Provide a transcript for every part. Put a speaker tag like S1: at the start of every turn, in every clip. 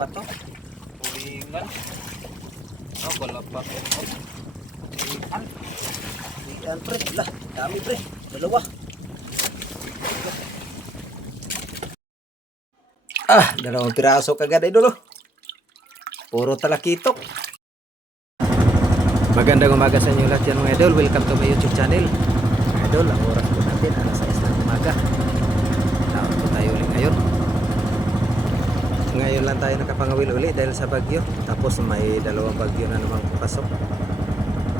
S1: pa to?
S2: Tulingan. Ah, wala pa.
S1: Ian. Ian pre. Lah, dami pre. Dalawa. Ah, dalawang piraso kagad idol oh. Puro talakitok. Magandang umaga sa inyo lahat yan mga idol. Welcome to my YouTube channel. Mga idol, ang oras po natin alas 6 ng umaga. Taon po tayo ulit ngayon. Ngayon lang tayo nakapangawil uli dahil sa bagyo. Tapos may dalawang bagyo na naman papasok.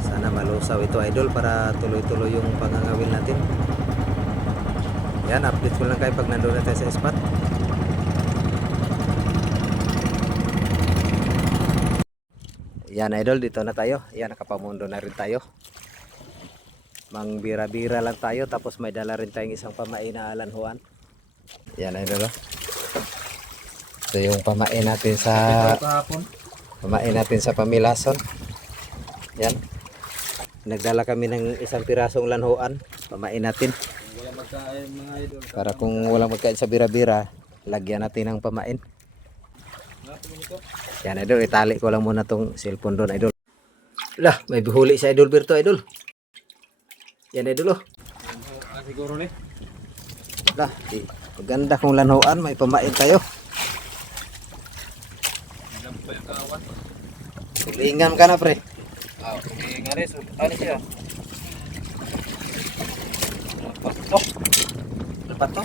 S1: Sana malusaw ito idol para tuloy-tuloy yung pangangawil natin. Yan, update ko lang kayo pag nandun na tayo sa spot. Yan idol, dito na tayo. Yan, nakapamundo na rin tayo. Mang bira-bira lang tayo tapos may dala rin tayong isang pamain na. Yan idol. oh. Ito yung pamain natin sa pamain natin sa pamilason. Yan. Nagdala kami ng isang pirasong lanhuan. Pamain natin. Para kung walang magkain sa bira-bira, lagyan natin ng pamain. Yan idol, itali ko lang muna tong cellphone doon idol. Lah, may buhuli sa idol Berto idol. Yan idol oh.
S2: Ah, siguro ni.
S1: Lah, maganda kung lanhuan, may pamain tayo.
S2: Ilan pa yung kawan?
S1: Tulingan ka na pre.
S2: Ah, tulingan rin. So, ano siya? Lapat to.
S1: Dapat to.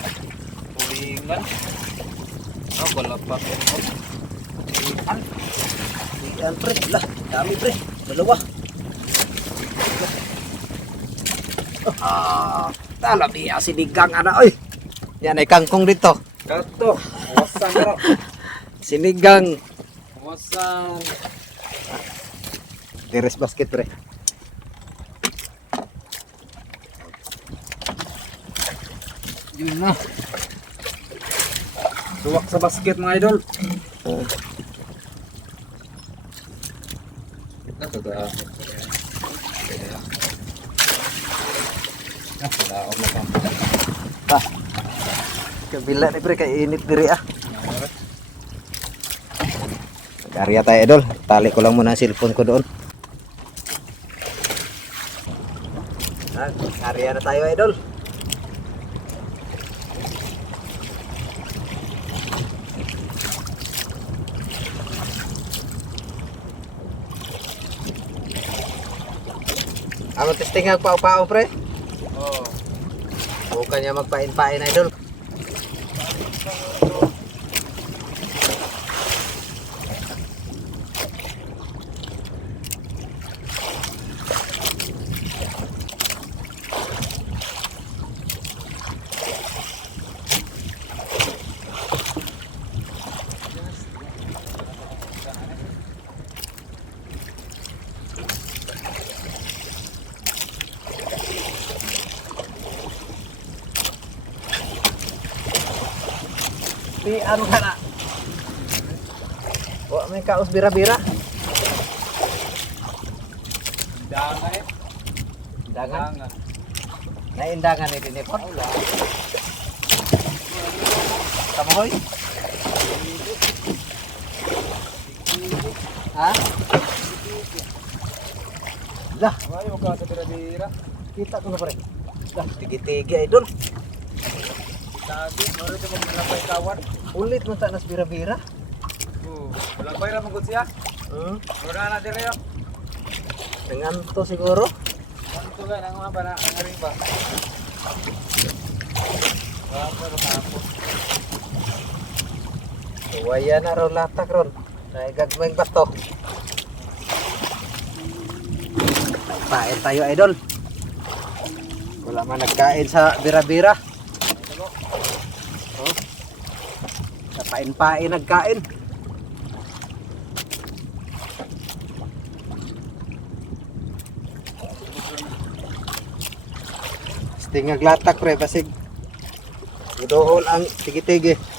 S2: Tulingan. Ah, wala pa.
S1: Ian. Ian pre. Lah, dami pre. Dalawa. Ah, talabi sinigang ana oy. Yan ay kangkong dito.
S2: Kato. Wasan ka raw.
S1: Sinigang.
S2: Wasan.
S1: Teres basket pre.
S2: Yun na. Tuwak sa basket mga idol. Ba? Ah.
S1: Kabila ni pre kay init diri ah. Karya tayo idol. Tali ko lang muna ang cellphone ko doon. Ah, karya na tayo idol. Amo testing ang pao-pao pre.
S2: Oo.
S1: Bukan niya magpain-pain idol. Di ano ka na? Wa may kaos bira-bira.
S2: Danga eh.
S1: Dangan.
S2: Danga.
S1: Naindangan ni Dinipon.
S2: Wala.
S1: Kamoy. Ha? Dah,
S2: Ayaw ka sa bira-bira.
S1: kita ko na pare. Dah, tigi-tigi idol.
S2: Tagi. Maro ito maglalapay kawan.
S1: Ulit mo ta nas bira-bira.
S2: Oo. Wala pa rin magod siya.
S1: Hmm.
S2: Wala na dire yun.
S1: Dengan to siguro.
S2: Ano ito nga nang mga bana. Ang rin ba? Wala pa rin hapon.
S1: Waya na raw latak ron. Naigagmeng bato. Pain tayo idol. Wala man nagkain sa bira-bira. Sa pain-pain nagkain. Stingag latak pre basig. Idool ang tigi-tigi.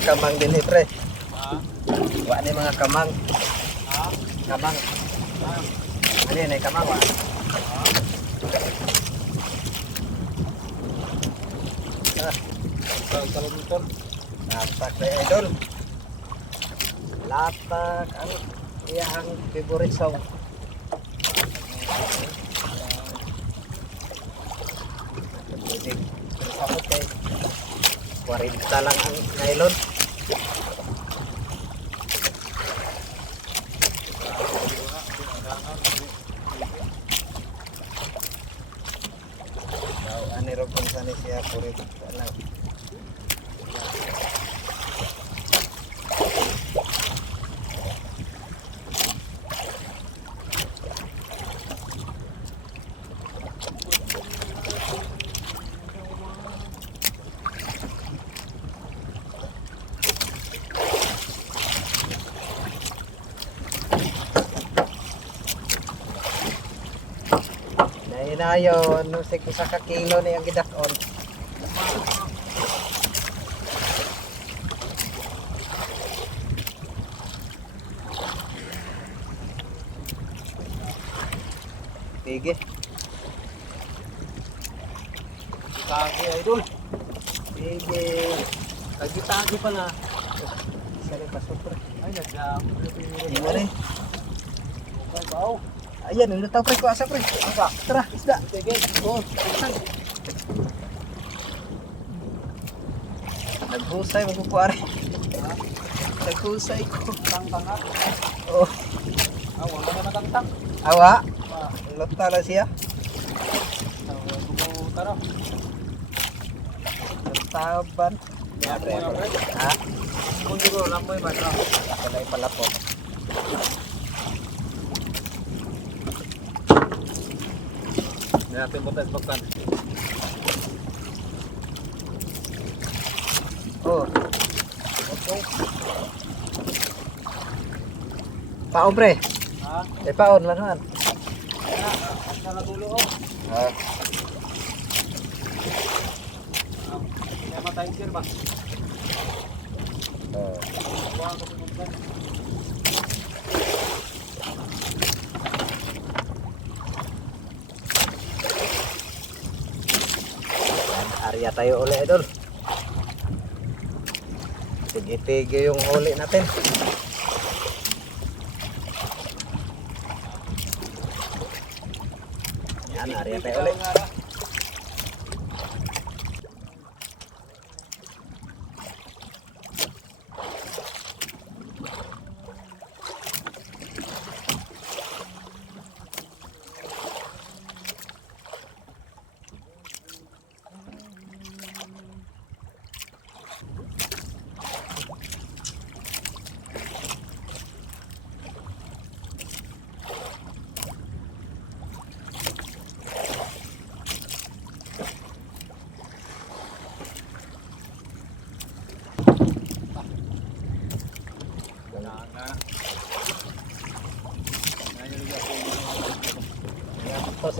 S1: Mga kamang din eh, pre. Wa ni mga kamang. Kamang. Ano yun eh, kamang wa. Ah,
S2: Talong motor.
S1: latak na idol. Latak ang iyang favorite song. Sabot kay 40 lang ang nylon. Daw ani ro kung saan siya puri Nahinayon, nung sig usa ka kilo ni ang gidakon.
S2: Pala.
S1: Sari pa super.
S2: Ay, nag-jam.
S1: Imo ni.
S2: Okay, bao.
S1: Ayan, ulit tayo pre ko asa pre. Asa? Tara, isda.
S2: Sige, go.
S1: Naghusay mo kukuari. Naghusay ko.
S2: Tang-tang ha.
S1: Oh,
S2: Ah, wala ka na tang-tang.
S1: awa.
S2: Ah,
S1: Lota na siya.
S2: Tara.
S1: Taban. Ha?
S2: Kung siguro, lamoy ba? Tara.
S1: Kalay pala po.
S2: Natin butas pagkan.
S1: Oh. Paon pre.
S2: Ha?
S1: Eh paon lang naman.
S2: Kaya, asa na tulo oh.
S1: Ha?
S2: Sir ba?
S1: Oh.
S2: Buwan ko pumuntan.
S1: Arya tayo uli idol. Tige-tige yung huli natin. Yan, arya tayo uli. Yan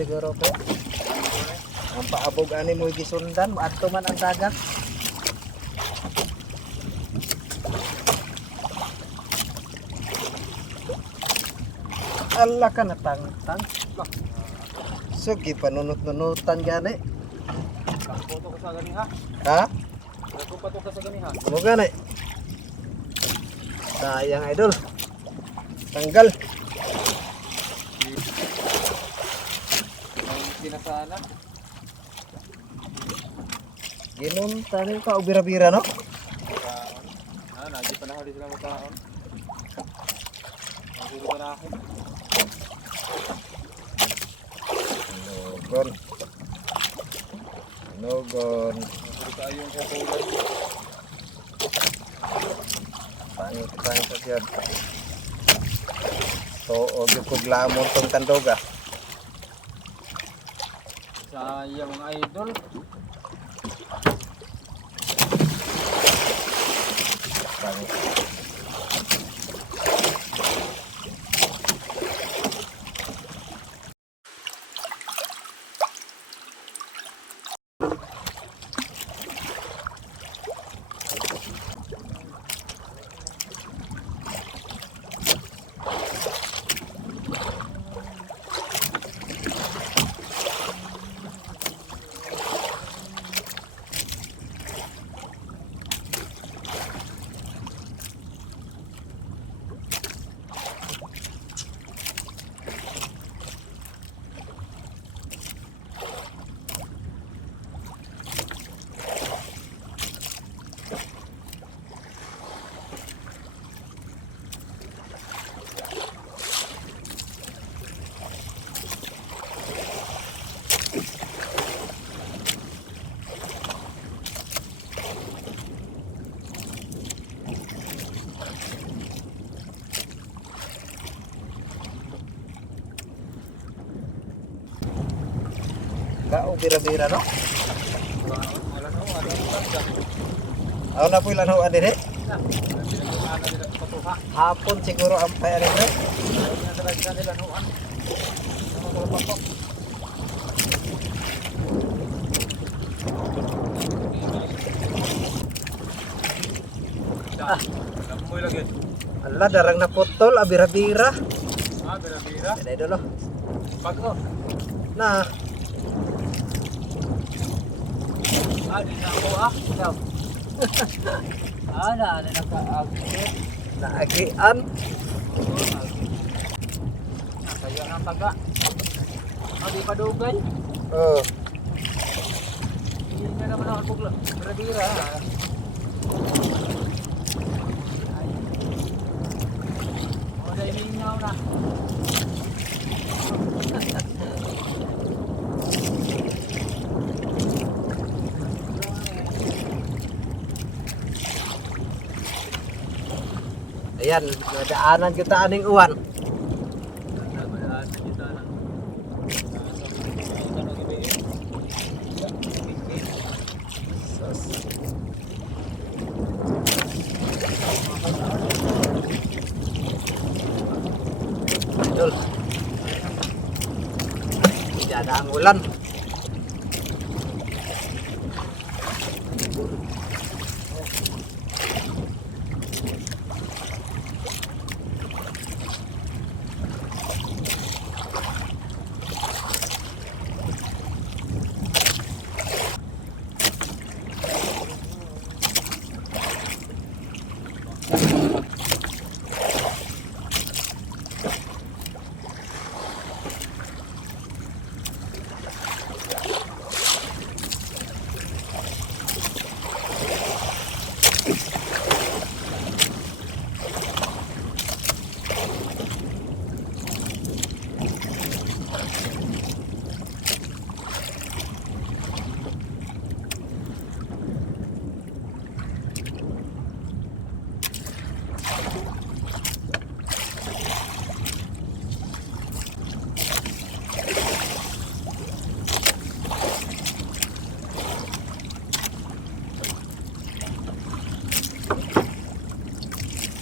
S1: to siguro pre. Ang paabog ani mo gisundan, adto man ang dagat. Allah ka natangtang. Sugi panunot-nunutan gani.
S2: Foto ko sa gani ha.
S1: Ha?
S2: Foto pa to ka sa gani ha.
S1: Mo gani. Sayang idol. Tanggal.
S2: Sinasana.
S1: Ginunta ni ka ubira-bira no?
S2: Kaon. Ah, nagi pa na hali sila magkaon. Magsulo pa na ako.
S1: Nogon. Nogon.
S2: Magsulo tayo yung kukulay.
S1: Pangit-pangit sa siya. So, og yung kuglamon tong tandoga.
S2: Mga idol.
S1: Bira-bira no?
S2: Wala na, wala na.
S1: Ako na po ilan ho adin eh.
S2: Ano nila patuha.
S1: Hapon siguro ang pay adin eh.
S2: Ano talaga nila nuan. Ano mga patok. Ah, mo lagi.
S1: Ala darang na putol ah bira-bira.
S2: Ah, bira-bira.
S1: Yan idol oh.
S2: Bago.
S1: Na,
S2: Di na ako ah. Ikaw. Ah, na, na naka-agit.
S1: naagian.
S2: Ah, di pa dugay.
S1: Oh.
S2: Hindi na naman ako bugla. Bira-bira. ah. Ay. Oh, dahil mingaw na.
S1: Ayan, nadaanan kita aning uwan.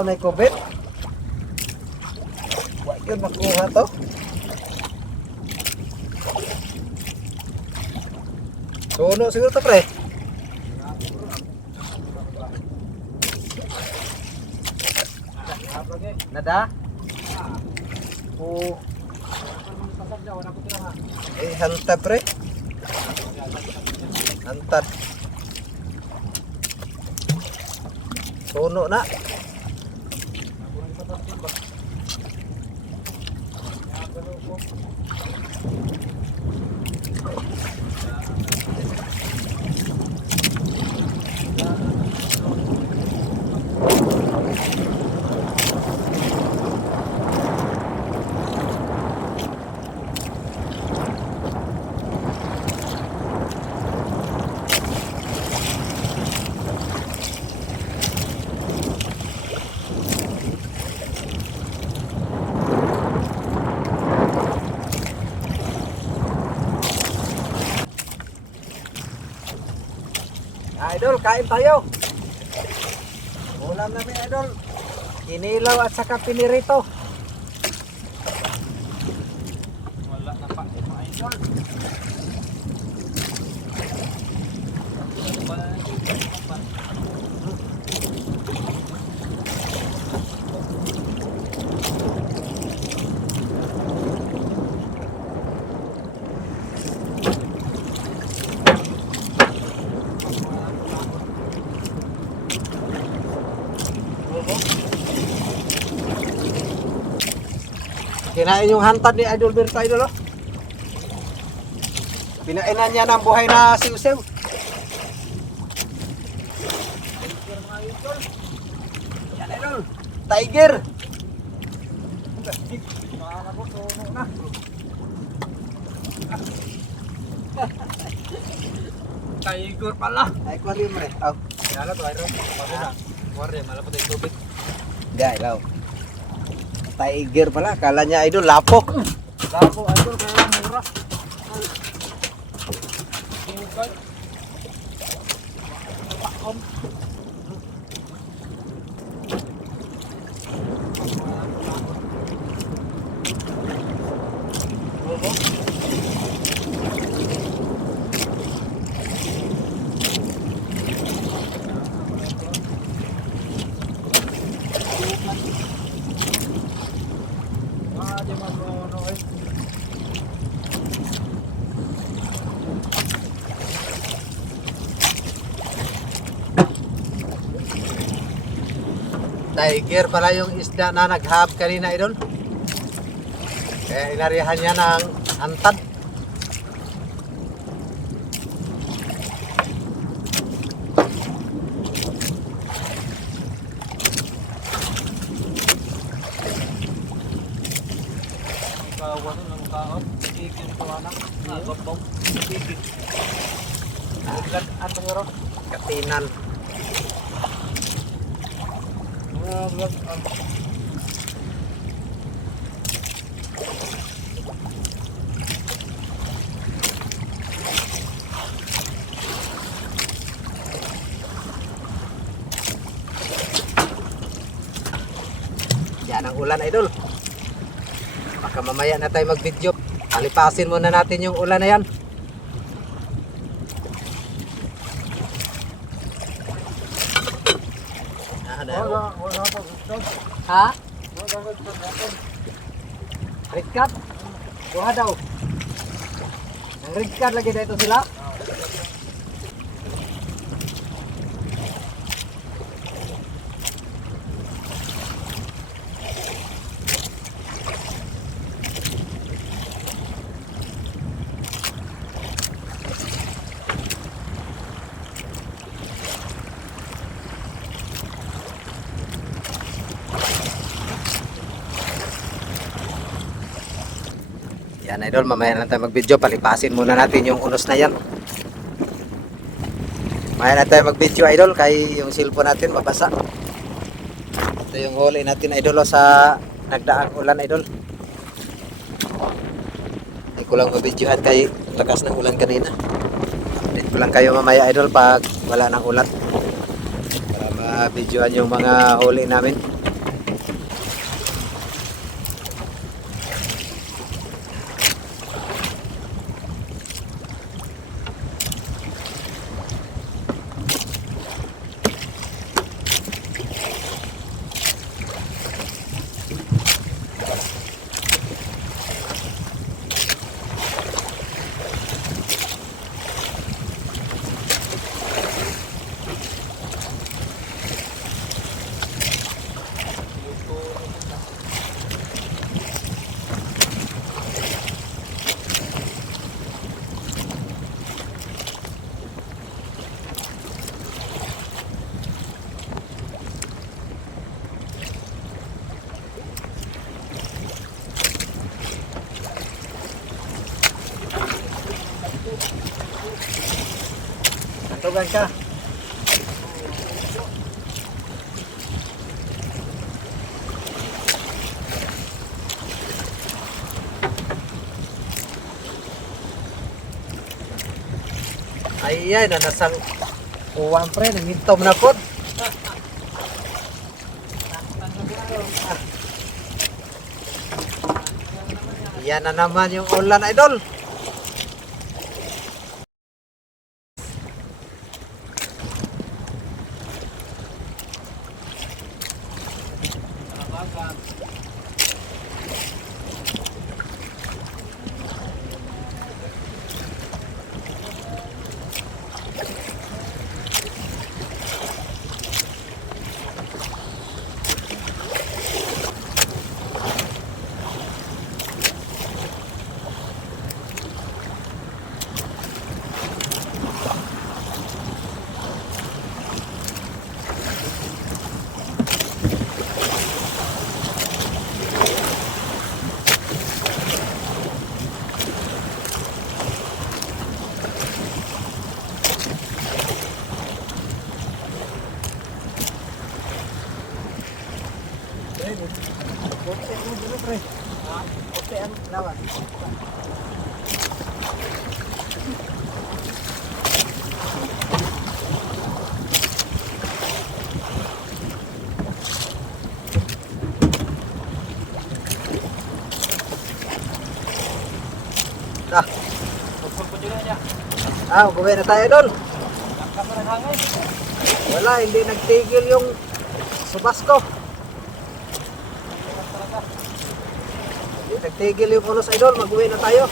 S1: Aw, may COVID? Wa yun makuha to? Suno siguro to pre. Nada? Oh, eh hantad pre. Hantad. Suno na. po. Idol, kain tayo. Ulam namin, idol. Kinilaw at saka pinirito. Kinain yung hantad ni Idol Berto, idol, oh. Pinainan niya ng buhay na siusew. Yan, idol. Tiger.
S2: Tiger pala.
S1: Aquarium, re. Oh.
S2: Kaya to idol. Bago na. Wari, malapot yung tubig.
S1: Di, ilaw. Tiger pala. Kala niya, idol, lapok.
S2: Labo idol, kaya mura.
S1: Tiger pala yung isda na naghab kanina, idol. Kaya inarihan niya ng hantad.
S2: Ang kawan ng kaon. Tigil ko anak. Nababaw. Tigil. Agad ano nga
S1: Katinan.
S2: Agad.
S1: Yan ang ulan, idol. Baka mamaya na tayo mag-video. Palipasin muna natin yung ulan na yan. Ah, dahil-
S2: Wala, wala pa gusto.
S1: Ha?
S2: Wala pa gusto.
S1: Red card? Kuha daw. Ang red card lagi dito sila. Idol, mamaya na tayo mag-video. Palipasin muna natin yung unos na yan. Mamaya na tayo mag-video idol kay yung cellphone natin mabasa. Ito yung huli natin idol oh, sa nagdaang ulan idol. Hindi ko lang mabidyohan kay lakas ng ulan kanina. Update ko lang kayo mamaya idol pag wala ng ulan. Para mabidyohan yung mga huli namin. Tugan ka. Ayan, na nasang Uwan pre, nangintom na po. Yan na naman yung ulan, idol. Ah,
S2: niya.
S1: ah, gawin na tayo,
S2: naghangay.
S1: Wala, hindi nagtigil yung subas ko. Nagtigil yung ulos, idol. Mag-uwi na tayo.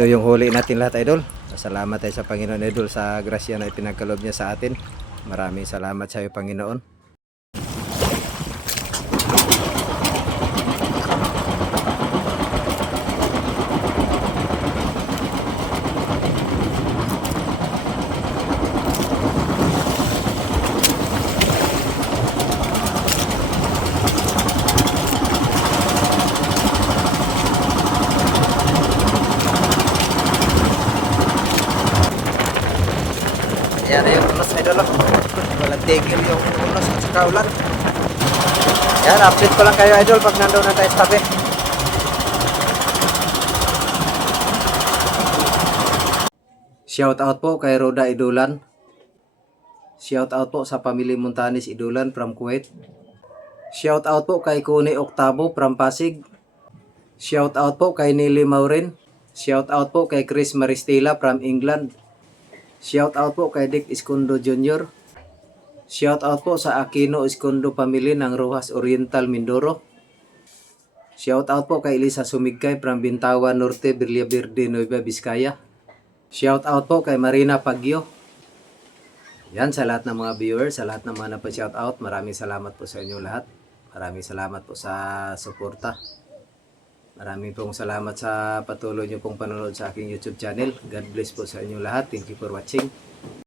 S1: Ito yung huli natin lahat, idol. Salamat tayo sa Panginoon, idol, sa grasya na ipinagkalob niya sa atin. Maraming salamat sa iyo, Panginoon. Yan na yung ulos, idol. oh. Walang tigil yung ulos at saka ulan. Yan, update ko lang kayo, idol, pag nandun na tayo sa tabi. Shout out po kay Roda Idulan. Shout out po sa pamilya Montanis Idulan from Kuwait. Shout out po kay Kuni Octavo from Pasig. Shout out po kay Nili Maurin. Shout out po kay Chris Maristela from England. Shout out po kay Dick Escondo Jr. Shout out po sa Aquino Escondo family ng Rojas Oriental, Mindoro. Shout out po kay Elisa Sumigkay from Bintawa Norte, Birlia Verde, Nueva Vizcaya. Shout out po kay Marina Pagyo. Yan sa lahat ng mga viewers, sa lahat ng mga napa-shout out, maraming salamat po sa inyo lahat. Maraming salamat po sa suporta. Maraming pong salamat sa patuloy niyo pong panonood sa aking YouTube channel. God bless po sa inyo lahat. Thank you for watching.